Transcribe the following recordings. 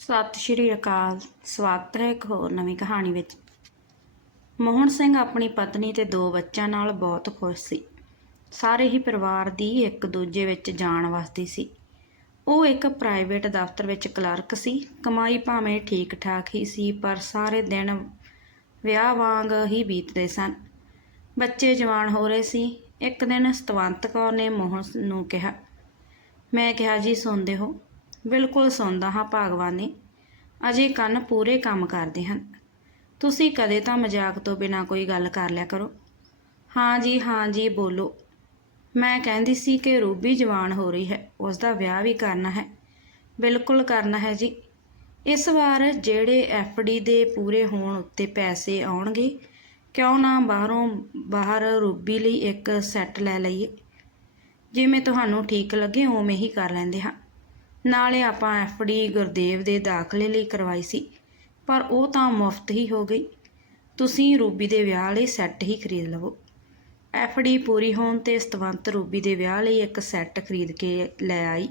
ਸਤਿ ਸ਼੍ਰੀ ਅਕਾਲ। ਸਵਾਗਤ ਹੈ ਇੱਕ ਹੋਰ ਨਵੀਂ ਕਹਾਣੀ ਵਿੱਚ। ਮੋਹਨ ਸਿੰਘ ਆਪਣੀ ਪਤਨੀ ਤੇ ਦੋ ਬੱਚਿਆਂ ਨਾਲ ਬਹੁਤ ਖੁਸ਼ ਸੀ। ਸਾਰੇ ਹੀ ਪਰਿਵਾਰ ਦੀ ਇੱਕ ਦੂਜੇ ਵਿੱਚ ਜਾਣ ਵਸਦੀ ਸੀ। ਉਹ ਇੱਕ ਪ੍ਰਾਈਵੇਟ ਦਫ਼ਤਰ ਵਿੱਚ ਕਲਰਕ ਸੀ। ਕਮਾਈ ਭਾਵੇਂ ਠੀਕ ਠਾਕ ਹੀ ਸੀ, ਪਰ ਸਾਰੇ ਦਿਨ ਵਿਆਹ ਵਾਂਗ ਹੀ ਬੀਤਦੇ ਸਨ। ਬੱਚੇ ਜਵਾਨ ਹੋ ਰਹੇ ਸੀ। ਇੱਕ ਦਿਨ ਸਤਵੰਤ ਕੌਰ ਨੇ ਮੋਹਨ ਨੂੰ ਕਿਹਾ, ਮੈਂ ਕਿਹਾ ਜੀ, ਸੁਣਦੇ ਹੋ। ਬਿਲਕੁਲ ਸੁਣਦਾ ਹਾਂ ਭਾਗਵਾਨੀ ਅਜੇ ਕੰਨ ਪੂਰੇ ਕੰਮ ਕਰਦੇ ਹਨ। ਤੁਸੀਂ ਕਦੇ ਤਾਂ ਮਜ਼ਾਕ ਤੋਂ ਬਿਨਾ ਕੋਈ ਗੱਲ ਕਰ ਲਿਆ ਕਰੋ। ਹਾਂ ਜੀ ਹਾਂ ਜੀ, ਬੋਲੋ। ਮੈਂ ਕਹਿੰਦੀ ਸੀ ਕਿ ਰੂਬੀ ਜਵਾਨ ਹੋ ਰਹੀ ਹੈ। ਉਸ ਦਾ ਵਿਆਹ ਵੀ ਕਰਨਾ ਹੈ। ਬਿਲਕੁਲ ਕਰਨਾ ਹੈ ਜੀ। ਇਸ ਵਾਰ ਜਿਹੜੇ ਡੀ ਦੇ ਪੂਰੇ ਹੋਣ ਉੱਤੇ ਪੈਸੇ ਆਉਣਗੇ, ਕਿਉਂ ਨਾ ਬਾਹਰੋਂ ਬਾਹਰ ਰੂਬੀ ਲਈ ਇੱਕ ਸੈੱਟ ਲੈ ਲਈਏ। ਜਿਵੇਂ ਤੁਹਾਨੂੰ ਠੀਕ ਲੱਗੇ, ਉਵੇਂ ਹੀ ਕਰ ਲੈਂਦੇ ਹਾਂ। ਨਾਲੇ ਆਪਾਂ ਡੀ ਗੁਰਦੇਵ ਦੇ ਦਾਖਲੇ ਲਈ ਕਰਵਾਈ ਸੀ, ਪਰ ਉਹ ਤਾਂ ਮੁਫਤ ਹੀ ਹੋ ਗਈ। ਤੁਸੀਂ ਰੂਬੀ ਦੇ ਵਿਆਹ ਲਈ ਸੈੱਟ ਹੀ ਖਰੀਦ ਲਵੋ। ਡੀ ਪੂਰੀ ਹੋਣ ਤੇ ਸਤਵੰਤ ਰੂਬੀ ਦੇ ਵਿਆਹ ਲਈ ਇੱਕ ਸੈੱਟ ਖਰੀਦ ਕੇ ਲੈ ਆਈ,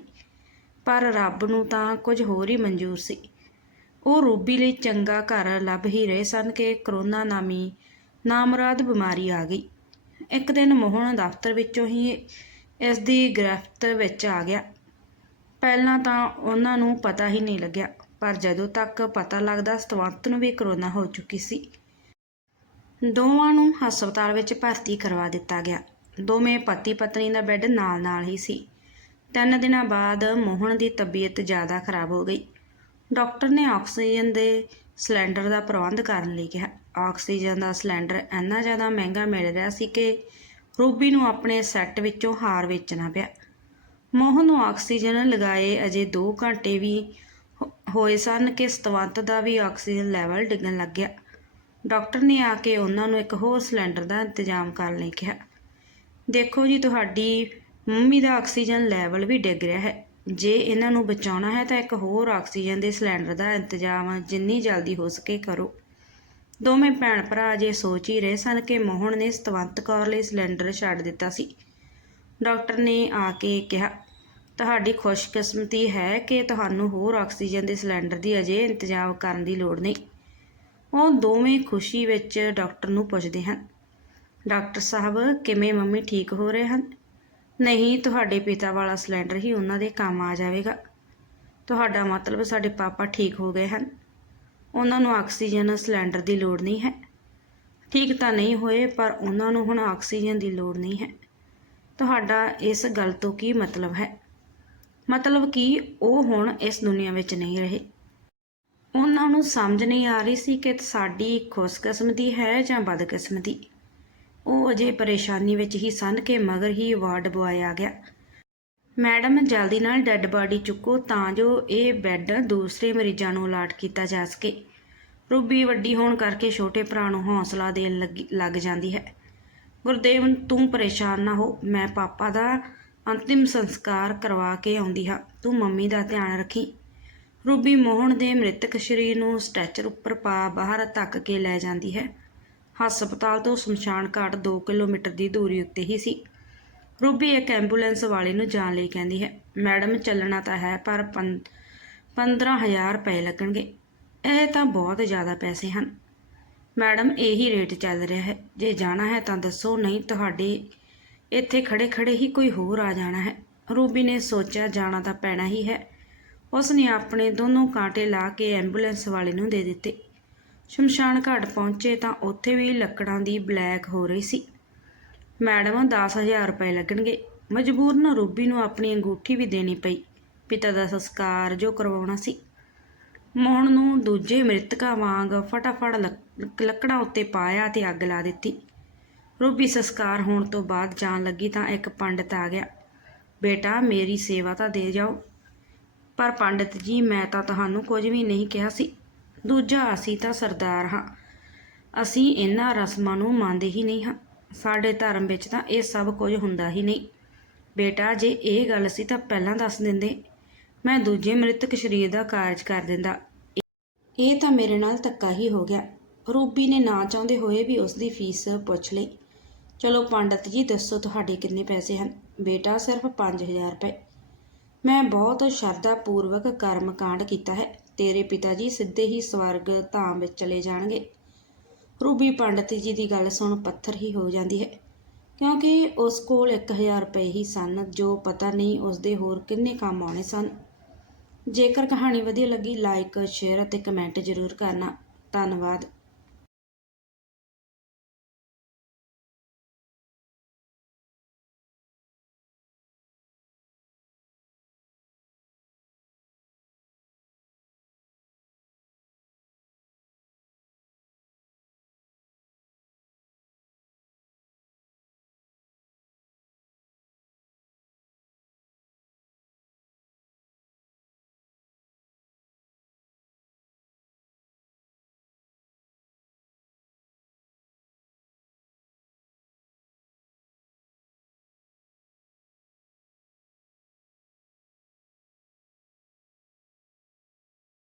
ਪਰ ਰੱਬ ਨੂੰ ਤਾਂ ਕੁਝ ਹੋਰ ਹੀ ਮਨਜ਼ੂਰ ਸੀ। ਉਹ ਰੂਬੀ ਲਈ ਚੰਗਾ ਘਰ ਲੱਭ ਹੀ ਰਹੇ ਸਨ ਕਿ ਕਰੋਨਾ ਨਾਮੀ ਨਾਮਰਾਦ ਬਿਮਾਰੀ ਆ ਗਈ। ਇੱਕ ਦਿਨ ਮੋਹਨ ਦਫ਼ਤਰ ਵਿੱਚੋਂ ਹੀ ਇਸ ਦੀ ਗ੍ਰਿਫਤ ਵਿੱਚ ਆ ਗਿਆ। ਪਹਿਲਾਂ ਤਾਂ ਉਹਨਾਂ ਨੂੰ ਪਤਾ ਹੀ ਨਹੀਂ ਲੱਗਿਆ, ਪਰ ਜਦੋਂ ਤੱਕ ਪਤਾ ਲੱਗਦਾ ਸਤਵੰਤ ਨੂੰ ਵੀ ਕਰੋਨਾ ਹੋ ਚੁੱਕੀ ਸੀ। ਦੋਵਾਂ ਨੂੰ ਹਸਪਤਾਲ ਵਿੱਚ ਭਰਤੀ ਕਰਵਾ ਦਿੱਤਾ ਗਿਆ। ਦੋਵੇਂ ਪਤੀ ਪਤਨੀ ਦਾ ਬੈੱਡ ਨਾਲ-ਨਾਲ ਹੀ ਸੀ। ਤਿੰਨ ਦਿਨਾਂ ਬਾਅਦ ਮੋਹਨ ਦੀ ਤਬੀਅਤ ਜ਼ਿਆਦਾ ਖਰਾਬ ਹੋ ਗਈ। ਡਾਕਟਰ ਨੇ ਆਕਸੀਜਨ ਦੇ ਸਿਲੰਡਰ ਦਾ ਪ੍ਰਬੰਧ ਕਰਨ ਲਈ ਕਿਹਾ। ਆਕਸੀਜਨ ਦਾ ਸਿਲੰਡਰ ਇੰਨਾ ਜ਼ਿਆਦਾ ਮਹਿੰਗਾ ਮਿਲ ਰਿਹਾ ਸੀ ਕਿ ਰੂਬੀ ਨੂੰ ਆਪਣੇ ਸੈੱਟ ਵਿੱਚੋਂ ਹਾਰ ਵੇਚਣਾ ਪਿਆ। ਮੋਹਨ ਨੂੰ ਆਕਸੀਜਨ ਲਗਾਏ, ਅਜੇ 2 ਘੰਟੇ ਵੀ ਹੋ- ਹੋਏ ਸਨ ਕਿ ਸਤਵੰਤ ਦਾ ਵੀ ਆਕਸੀਜਨ ਲੈਵਲ ਡਿੱਗਣ ਲੱਗ ਗਿਆ। ਡਾਕਟਰ ਨੇ ਆ ਕੇ ਉਹਨਾਂ ਨੂੰ ਇੱਕ ਹੋਰ ਸਿਲੰਡਰ ਦਾ ਇੰਤਜ਼ਾਮ ਕਰਨ ਲਈ ਕਿਹਾ। ਦੇਖੋ ਜੀ, ਤੁਹਾਡੀ ਮੰਮੀ ਦਾ ਆਕਸੀਜਨ ਲੈਵਲ ਵੀ ਡਿੱਗ ਰਿਹਾ ਹੈ। ਜੇ ਇਹਨਾਂ ਨੂੰ ਬਚਾਉਣਾ ਹੈ ਤਾਂ ਇੱਕ ਹੋਰ ਆਕਸੀਜਨ ਦੇ ਸਿਲੰਡਰ ਦਾ ਇੰਤਜ਼ਾਮ ਜਿੰਨੀ ਜਲਦੀ ਹੋ ਸਕੇ ਕਰੋ। ਦੋਵੇਂ ਭੈਣ ਭਰਾ ਅਜੇ ਸੋਚ ਹੀ ਰਹੇ ਸਨ ਕਿ ਮੋਹਨ ਨੇ ਸਤਵੰਤ ਕੌਰ ਲਈ ਸਿਲੰਡਰ ਛੱਡ ਦਿੱਤਾ ਸੀ। ਡਾਕਟਰ ਨੇ ਆ ਕੇ ਕਿਹਾ ਤੁਹਾਡੀ ਖੁਸ਼ਕਿਸਮਤੀ ਹੈ ਕਿ ਤੁਹਾਨੂੰ ਹੋਰ ਆਕਸੀਜਨ ਦੇ ਸਿਲੰਡਰ ਦੀ ਅਜੇ ਇੰਤਜ਼ਾਮ ਕਰਨ ਦੀ ਲੋੜ ਨਹੀਂ। ਉਹ ਦੋਵੇਂ ਖੁਸ਼ੀ ਵਿੱਚ ਡਾਕਟਰ ਨੂੰ ਪੁੱਛਦੇ ਹਨ, ਡਾਕਟਰ ਸਾਹਿਬ, ਕਿਵੇਂ ਮੰਮੀ ਠੀਕ ਹੋ ਰਹੇ ਹਨ? ਨਹੀਂ, ਤੁਹਾਡੇ ਪਿਤਾ ਵਾਲਾ ਸਿਲੰਡਰ ਹੀ ਉਹਨਾਂ ਦੇ ਕੰਮ ਆ ਜਾਵੇਗਾ। ਤੁਹਾਡਾ ਮਤਲਬ ਸਾਡੇ ਪਾਪਾ ਠੀਕ ਹੋ ਗਏ ਹਨ। ਉਹਨਾਂ ਨੂੰ ਆਕਸੀਜਨ ਸਿਲੰਡਰ ਦੀ ਲੋੜ ਨਹੀਂ ਹੈ। ਠੀਕ ਤਾਂ ਨਹੀਂ ਹੋਏ, ਪਰ ਉਹਨਾਂ ਨੂੰ ਹੁਣ ਆਕਸੀਜਨ ਦੀ ਲੋੜ ਨਹੀਂ ਹੈ। ਤੁਹਾਡਾ ਇਸ ਗੱਲ ਤੋਂ ਕੀ ਮਤਲਬ ਹੈ? ਮਤਲਬ ਕਿ ਉਹ ਹੁਣ ਇਸ ਦੁਨੀਆ ਵਿੱਚ ਨਹੀਂ ਰਹੇ। ਉਹਨਾਂ ਨੂੰ ਸਮਝ ਨਹੀਂ ਆ ਰਹੀ ਸੀ ਕਿ ਸਾਡੀ ਖੁਸ਼ਕਿਸਮਤੀ ਹੈ ਜਾਂ ਬਦਕਿਸਮਤੀ। ਉਹ ਅਜੇ ਪਰੇਸ਼ਾਨੀ ਵਿੱਚ ਹੀ ਸਨ ਕਿ ਮਗਰ ਹੀ ਵਾਰਡ ਬੁਆਏ ਆ ਗਿਆ। ਮੈਡਮ, ਜਲਦੀ ਨਾਲ ਡੈੱਡ ਬਾਡੀ ਚੁੱਕੋ ਤਾਂ ਜੋ ਇਹ ਬੈੱਡ ਦੂਸਰੇ ਮਰੀਜ਼ਾਂ ਨੂੰ ਅਲਾਟ ਕੀਤਾ ਜਾ ਸਕੇ। ਰੂਬੀ ਵੱਡੀ ਹੋਣ ਕਰਕੇ ਛੋਟੇ ਭਰਾ ਨੂੰ ਹੌਸਲਾ ਦੇਣ ਲੱਗੀ ਲੱਗ ਜਾਂਦੀ ਹੈ। ਗੁਰਦੇਵ, ਤੂੰ ਪਰੇਸ਼ਾਨ ਨਾ ਹੋ। ਮੈਂ ਪਾਪਾ ਦਾ ਅੰਤਿਮ ਸੰਸਕਾਰ ਕਰਵਾ ਕੇ ਆਉਂਦੀ ਹਾਂ। ਤੂੰ ਮੰਮੀ ਦਾ ਧਿਆਨ ਰੱਖੀ। ਰੂਬੀ ਮੋਹਨ ਦੇ ਮ੍ਰਿਤਕ ਸਰੀਰ ਨੂੰ ਸਟ੍ਰੈਚਰ ਉੱਪਰ ਪਾ ਬਾਹਰ ਧੱਕ ਕੇ ਲੈ ਜਾਂਦੀ ਹੈ। ਹਸਪਤਾਲ ਤੋਂ ਸ਼ਮਸ਼ਾਨ ਘਾਟ 2 ਕਿਲੋਮੀਟਰ ਦੀ ਦੂਰੀ ਉੱਤੇ ਹੀ ਸੀ। ਰੂਬੀ ਇੱਕ ਐਂਬੂਲੈਂਸ ਵਾਲੇ ਨੂੰ ਜਾਣ ਲਈ ਕਹਿੰਦੀ ਹੈ, ਮੈਡਮ, ਚੱਲਣਾ ਤਾਂ ਹੈ, ਪਰ 15000 ਰੁਪਏ ਲੱਗਣਗੇ। ਇਹ ਤਾਂ ਬਹੁਤ ਜ਼ਿਆਦਾ ਪੈਸੇ ਹਨ। ਮੈਡਮ, ਇਹੀ ਰੇਟ ਚੱਲ ਰਿਹਾ ਹੈ। ਜੇ ਜਾਣਾ ਹੈ ਤਾਂ ਦੱਸੋ, ਨਹੀਂ ਤੁਹਾਡੇ ਇੱਥੇ ਖੜੇ ਖੜੇ ਹੀ ਕੋਈ ਹੋਰ ਆ ਜਾਣਾ ਹੈ। ਰੂਬੀ ਨੇ ਸੋਚਿਆ ਜਾਣਾ ਤਾਂ ਪੈਣਾ ਹੀ ਹੈ। ਉਸ ਨੇ ਆਪਣੇ ਦੋਨੋਂ ਕਾਂਟੇ ਲਾ ਕੇ ਐਂਬੂਲੈਂਸ ਵਾਲੇ ਨੂੰ ਦੇ ਦਿੱਤੇ। ਸ਼ਮਸ਼ਾਨ ਘਾਟ ਪਹੁੰਚੇ ਤਾਂ ਉੱਥੇ ਵੀ ਲੱਕੜਾਂ ਦੀ ਬਲੈਕ ਹੋ ਰਹੀ ਸੀ। ਮੈਡਮ 10000 ਰੁਪਏ ਲੱਗਣਗੇ। ਮਜਬੂਰਨ ਰੂਬੀ ਨੂੰ ਆਪਣੀ ਅੰਗੂਠੀ ਵੀ ਦੇਣੀ ਪਈ। ਪਿਤਾ ਦਾ ਸੰਸਕਾਰ ਜੋ ਕਰਵਾਉਣਾ ਸੀ। ਮੋਹਨ ਨੂੰ ਦੂਜੇ ਮ੍ਰਿਤਕਾਂ ਵਾਂਗ ਫਟਾਫਟ ਲੱਕ- ਲੱਕੜਾਂ ਉੱਤੇ ਪਾਇਆ ਤੇ ਅੱਗ ਲਾ ਦਿੱਤੀ। ਰੂਬੀ ਸੰਸਕਾਰ ਹੋਣ ਤੋਂ ਬਾਅਦ ਜਾਣ ਲੱਗੀ ਤਾਂ ਇੱਕ ਪੰਡਤ ਆ ਗਿਆ। ਬੇਟਾ, ਮੇਰੀ ਸੇਵਾ ਤਾਂ ਦੇ ਜਾਓ। ਪਰ ਪੰਡਤ ਜੀ, ਮੈਂ ਤਾਂ ਤੁਹਾਨੂੰ ਕੁਝ ਵੀ ਨਹੀਂ ਕਿਹਾ ਸੀ। ਦੂਜਾ, ਅਸੀਂ ਤਾਂ ਸਰਦਾਰ ਹਾਂ। ਅਸੀਂ ਇਹਨਾਂ ਰਸਮਾਂ ਨੂੰ ਮੰਨਦੇ ਹੀ ਨਹੀਂ ਹਾਂ। ਸਾਡੇ ਧਰਮ ਵਿੱਚ ਤਾਂ ਇਹ ਸਭ ਕੁਝ ਹੁੰਦਾ ਹੀ ਨਹੀਂ। ਬੇਟਾ, ਜੇ ਇਹ ਗੱਲ ਸੀ ਤਾਂ ਪਹਿਲਾਂ ਦੱਸ ਦਿੰਦੇ। ਮੈਂ ਦੂਜੇ ਮ੍ਰਿਤਕ ਸ਼ਰੀਰ ਦਾ ਕਾਰਜ ਕਰ ਦਿੰਦਾ। ਇਹ ਤਾਂ ਮੇਰੇ ਨਾਲ ਧੱਕਾ ਹੀ ਹੋ ਗਿਆ। ਰੂਬੀ ਨੇ ਨਾ ਚਾਹੁੰਦੇ ਹੋਏ ਵੀ ਉਸ ਦੀ ਫੀਸ ਪੁੱਛ ਲਈ। ਚਲੋ ਪੰਡਤ ਜੀ, ਦੱਸੋ ਤੁਹਾਡੇ ਕਿੰਨੇ ਪੈਸੇ ਹਨ? ਬੇਟਾ, ਸਿਰਫ 5000 ਰੁਪਏ। ਮੈਂ ਬਹੁਤ ਸ਼ਰਧਾ ਪੂਰਵਕ ਕਰਮ ਕਾਂਡ ਕੀਤਾ ਹੈ। ਤੇਰੇ ਪਿਤਾ ਜੀ ਸਿੱਧੇ ਹੀ ਸਵਰਗ ਧਾਮ ਵਿੱਚ ਚਲੇ ਜਾਣਗੇ। ਰੂਬੀ ਪੰਡਤ ਜੀ ਦੀ ਗੱਲ ਸੁਣ ਪੱਥਰ ਹੀ ਹੋ ਜਾਂਦੀ ਹੈ। ਕਿਉਂਕਿ ਉਸ ਕੋਲ 1000 ਰੁਪਏ ਹੀ ਸਨ, ਜੋ ਪਤਾ ਨਹੀਂ ਉਸ ਦੇ ਹੋਰ ਕਿੰਨੇ ਕੰਮ ਆਉਣੇ ਸਨ। ਜੇਕਰ ਕਹਾਣੀ ਵਧੀਆ ਲੱਗੀ ਲਾਈਕ ਸ਼ੇਅਰ ਅਤੇ ਕਮੈਂਟ ਜ਼ਰੂਰ ਕਰਨਾ। ਧੰਨਵਾਦ।